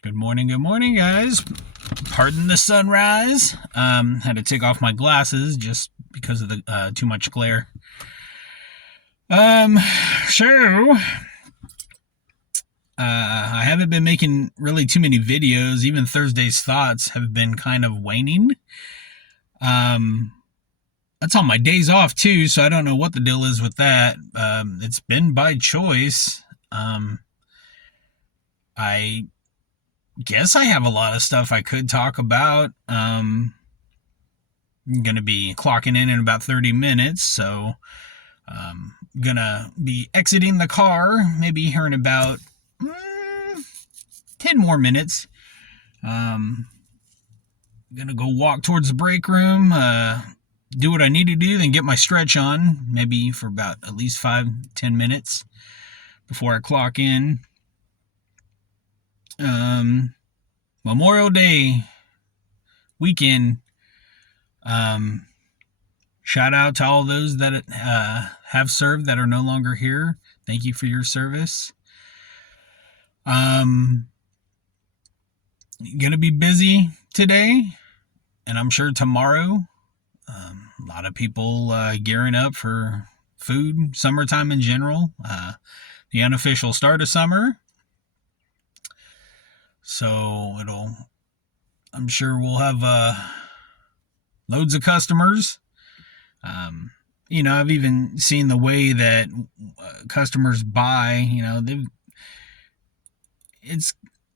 Good morning, guys. Pardon the sunrise. Had to take off my glasses just because of the too much glare. Um, so I haven't been making really too many videos. Even Thursday's thoughts have been kind of waning. Um, that's on my days off too, so I don't know what the deal is with that. It's been by choice. I guess I have a lot of stuff I could talk about. I'm going to be clocking in about 30 minutes, so going to be exiting the car maybe here in about 10 more minutes. Going to go walk towards the break room, do what I need to do, then get my stretch on, maybe for about at least 5-10 minutes before I clock in. Memorial Day weekend. Shout out to all those that have served that are no longer here. Thank you for your service. Gonna be busy today, and I'm sure tomorrow. A lot of people gearing up for food, summertime in general, the unofficial start of summer. So I'm sure we'll have loads of customers. I've even seen the way that customers buy.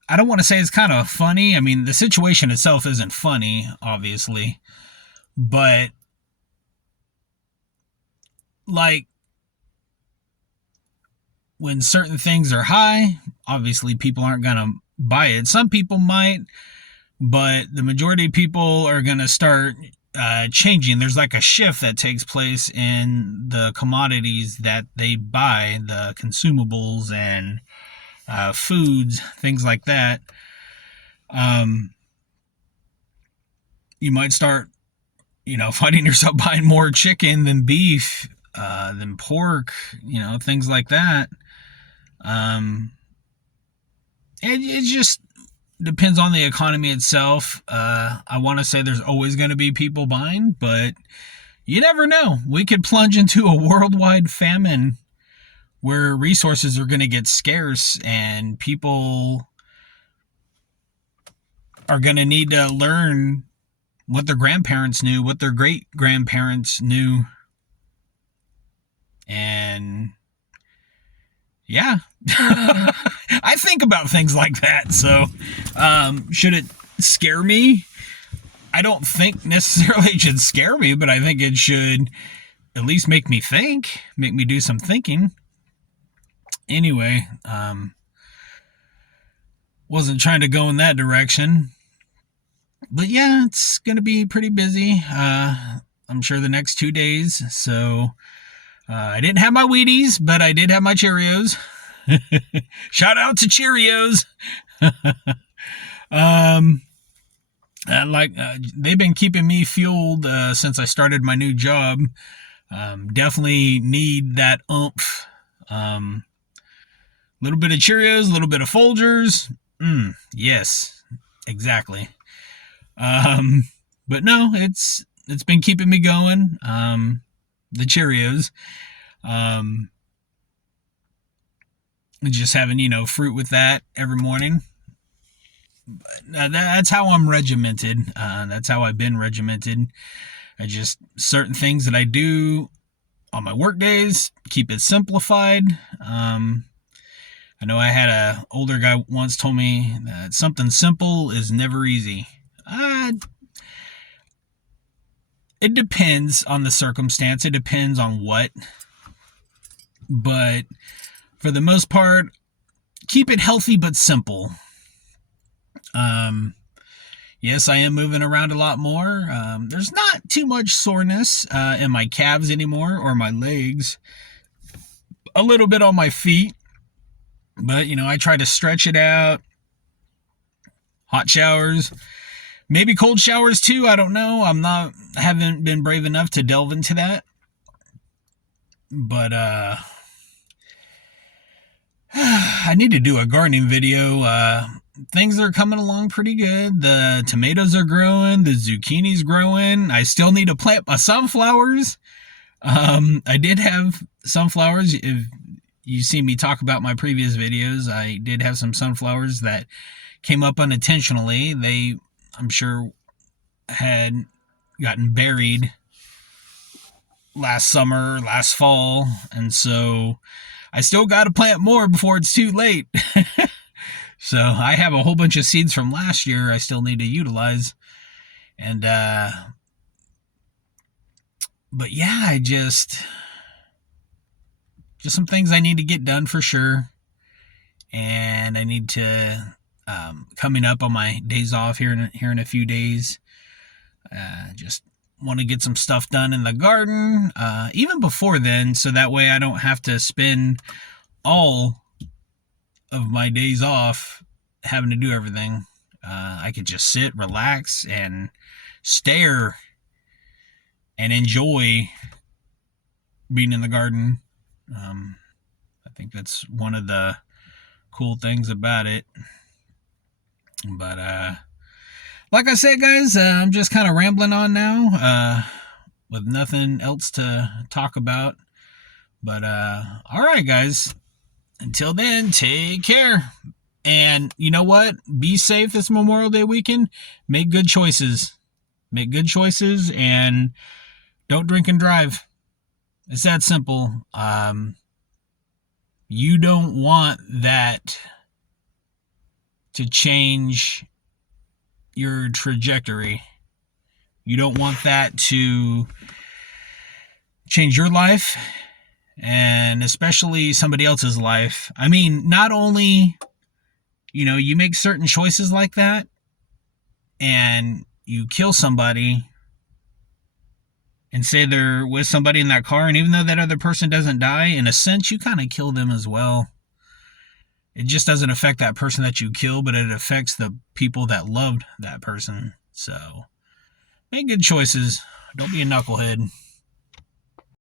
I don't want to say it's kind of funny. I mean, the situation itself isn't funny, obviously, but like when certain things are high, obviously people aren't going to buy it. Some people might, but the majority of people are going to start changing. There's like a shift that takes place in the commodities that they buy, the consumables and foods, things like that. You might start, finding yourself buying more chicken than beef, than pork, things like that. It just depends on the economy itself. I want to say there's always going to be people buying, but you never know. We could plunge into a worldwide famine where resources are going to get scarce and people are going to need to learn what their grandparents knew, what their great grandparents knew. And yeah, I think about things like that. So, should it scare me? I don't think necessarily it should scare me, but I think it should at least make me think, make me do some thinking. Anyway, wasn't trying to go in that direction. But yeah, it's going to be pretty busy. I'm sure the next 2 days. So, I didn't have my Wheaties, but I did have my Cheerios. Shout out to Cheerios. They've been keeping me fueled since I started my new job. Definitely need that oomph. Little bit of Cheerios, a little bit of Folgers. Yes, exactly. But no, it's been keeping me going. The Cheerios. Just having, fruit with that every morning. That's how I'm regimented. That's how I've been regimented. Certain things that I do on my work days, keep it simplified. I know I had a older guy once told me that something simple is never easy. It depends on the circumstance. It depends on what. But for the most part, keep it healthy but simple. Yes, I am moving around a lot more. There's not too much soreness in my calves anymore or my legs. A little bit on my feet. But, I try to stretch it out. Hot showers. Maybe cold showers too. I don't know. I haven't been brave enough to delve into that. But, I need to do a gardening video. things are coming along pretty good. The tomatoes are growing, the zucchini's growing. I still need to plant my sunflowers. I did have sunflowers. If you see me talk about my previous videos, I did have some sunflowers that came up unintentionally. They, I'm sure, had gotten buried last summer, last fall, and so I still got to plant more before it's too late. So I have a whole bunch of seeds from last year I still need to utilize. And but yeah, I just some things I need to get done for sure. And I need to coming up on my days off here in a few days. Just want to get some stuff done in the garden, even before then, so that way I don't have to spend all of my days off having to do everything. I could just sit, relax, and stare and enjoy being in the garden. I think that's one of the cool things about it. But like I said, guys, I'm just kind of rambling on now with nothing else to talk about. But all right, guys, until then, take care. And you know what? Be safe this Memorial Day weekend. Make good choices. Make good choices and don't drink and drive. It's that simple. You don't want that to change your trajectory. You don't want that to change your life, and especially somebody else's life. I mean, not only, you make certain choices like that and you kill somebody and say they're with somebody in that car, and even though that other person doesn't die, in a sense, you kind of kill them as well. It just doesn't affect that person that you kill, but it affects the people that loved that person. So, make good choices. Don't be a knucklehead.